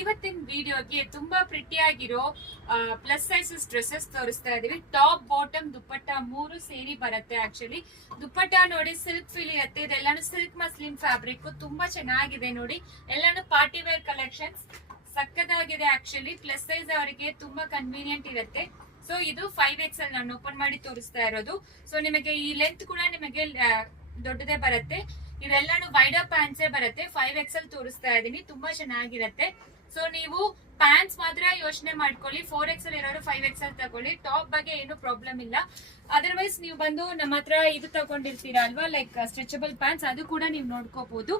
ಇವತ್ತಿನ ವಿಡಿಯೋಗೆ ತುಂಬಾ ಪ್ರಿಟಿಯಾಗಿರೋ ಪ್ಲಸ್ ಸೈಜಸ್ ಡ್ರೆಸ್ಸಸ್ ತೋರಿಸ್ತಾ ಇದೀವಿ. ಟಾಪ್ ಬಾಟಮ್ ದುಪ್ಪಟ್ಟ ಮೂರು ಸೇರಿ ಬರುತ್ತೆ. ಆಕ್ಚುಲಿ ದುಪ್ಪಟ್ಟ ನೋಡಿ ಸಿಲ್ಕ್ ಫೀಲ್ ಇರುತ್ತೆ. ಇದೆಲ್ಲಾನು ಸಿಲ್ಕ್ ಮಸ್ಲಿನ್ ಫ್ಯಾಬ್ರಿಕ್ ತುಂಬಾ ಚೆನ್ನಾಗಿದೆ ನೋಡಿ. ಎಲ್ಲಾನು ಪಾರ್ಟಿ ವೇರ್ ಕಲೆಕ್ಷನ್ಸ್ ಸಕ್ಕದಾಗಿದೆ. ಆಕ್ಚುಲಿ ಪ್ಲಸ್ ಸೈಜ್ ಅವರಿಗೆ ತುಂಬಾ ಕನ್ವೀನಿಯಂಟ್ ಇರುತ್ತೆ. ಸೊ ಇದು 5XL ನಾನು ಓಪನ್ ಮಾಡಿ ತೋರಿಸ್ತಾ ಇರೋದು. ಸೊ ನಿಮಗೆ ಈ ಲೆಂತ್ ಕೂಡ ನಿಮಗೆ ದೊಡ್ಡದೇ ಬರುತ್ತೆ. ಇದೆಲ್ಲಾನು ವೈಡರ್ ಪ್ಯಾಂಟ್ಸ್ ಬರುತ್ತೆ. 5XL ತೋರಿಸ್ತಾ ಇದೀನಿ, ತುಂಬಾ ಚೆನ್ನಾಗಿರುತ್ತೆ. ಸೊ ನೀವು ಪ್ಯಾಂಟ್ಸ್ ಮಾತ್ರ ಯೋಚನೆ ಮಾಡ್ಕೊಳ್ಳಿ. 4XL ಇರೋರು 5XL ತಗೊಳ್ಳಿ. ಟಾಪ್ ಬಗ್ಗೆ ಏನು ಪ್ರಾಬ್ಲಮ್ ಇಲ್ಲ. ಅದರ್ವೈಸ್ ನೀವು ಬಂದು ನಮ್ಮ ಹತ್ರ ಇದು ತಗೊಂಡಿರ್ತೀರಾ ಅಲ್ವಾ, ಲೈಕ್ ಸ್ಟ್ರೆಚಬಲ್ ಪ್ಯಾಂಟ್ಸ್, ಅದು ಕೂಡ ನೀವು ನೋಡ್ಕೋಬಹುದು.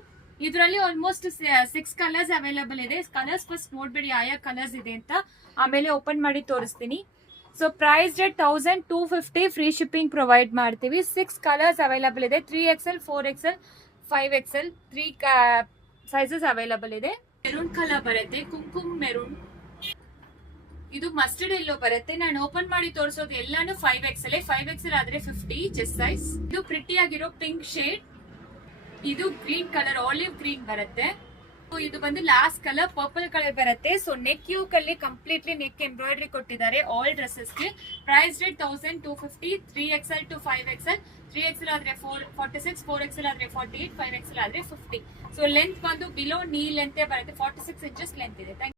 ಇದರಲ್ಲಿ ಆಲ್ಮೋಸ್ಟ್ 6 ಕಲರ್ಸ್ ಅವೈಲೇಬಲ್ ಇದೆ. ಕಲರ್ಸ್ ಫಸ್ಟ್ ನೋಡ್ಬೇಡಿ ಯಾವ ಕಲರ್ಸ್ ಇದೆ ಅಂತ, ಆಮೇಲೆ ಓಪನ್ ಮಾಡಿ ತೋರಿಸ್ತೀನಿ. So price rate 1250, free shipping provide ಮಾಡ್ತೀವಿ. 6 ಕಲರ್ಸ್ ಅವೈಲೇಬಲ್ ಇದೆ. 3XL, 4XL, 5XL 3 sizes available ಇದೆ. ಮೆರೂನ್ ಕಲರ್ ಬರುತ್ತೆ, ಕುಂಕುಮ್ ಮೆರೂನ್. ಇದು ಮಸ್ಟರ್ಡ್ ಎಲ್ಲೋ ಬರುತ್ತೆ. ನಾನು ಓಪನ್ ಮಾಡಿ ತೋರಿಸೋದು ಎಲ್ಲಾನು 5XL. 5XL ಆದ್ರೆ 50 ಚೆಸ್ಟ್ ಸೈಜ್. ಇದು ಪ್ರಿಟಿ ಆಗಿರೋ ಪಿಂಕ್ ಶೇಡ್. ಇದು ಗ್ರೀನ್ ಕಲರ್, ಆಲಿವ್ ಗ್ರೀನ್ ಬರುತ್ತೆ. ಇದು ಬಂದು ಲಾಸ್ಟ್ ಕಲರ್ ಪರ್ಪಲ್ ಕಲರ್ ಬರುತ್ತೆ. ಸೊ ನೆಕ್ ಯೂಕ್ ಅಲ್ಲಿ ಕಂಪ್ಲೀಟ್ಲಿ ನೆಕ್ ಎಂಬ್ರಾಯ್ಡ್ರಿ ಕೊಟ್ಟಿದ್ದಾರೆ ಆಲ್ ಡ್ರೆಸ್ಸಸ್ಗೆ. Price rate 1250. 3XL to 5XL. 3XL ಆದ್ರೆ 46, 4XL ಆದ್ರೆ 48, 5XL ಆದ್ರೆ 50. ಸೊ ಲೆಂತ್ ಬಂದು ಬಿಲೋ ನೀ ಲೆಂತ್ ಬರುತ್ತೆ. 46 ಇಂಚಸ್ ಲೆಂತ್ ಇದೆ.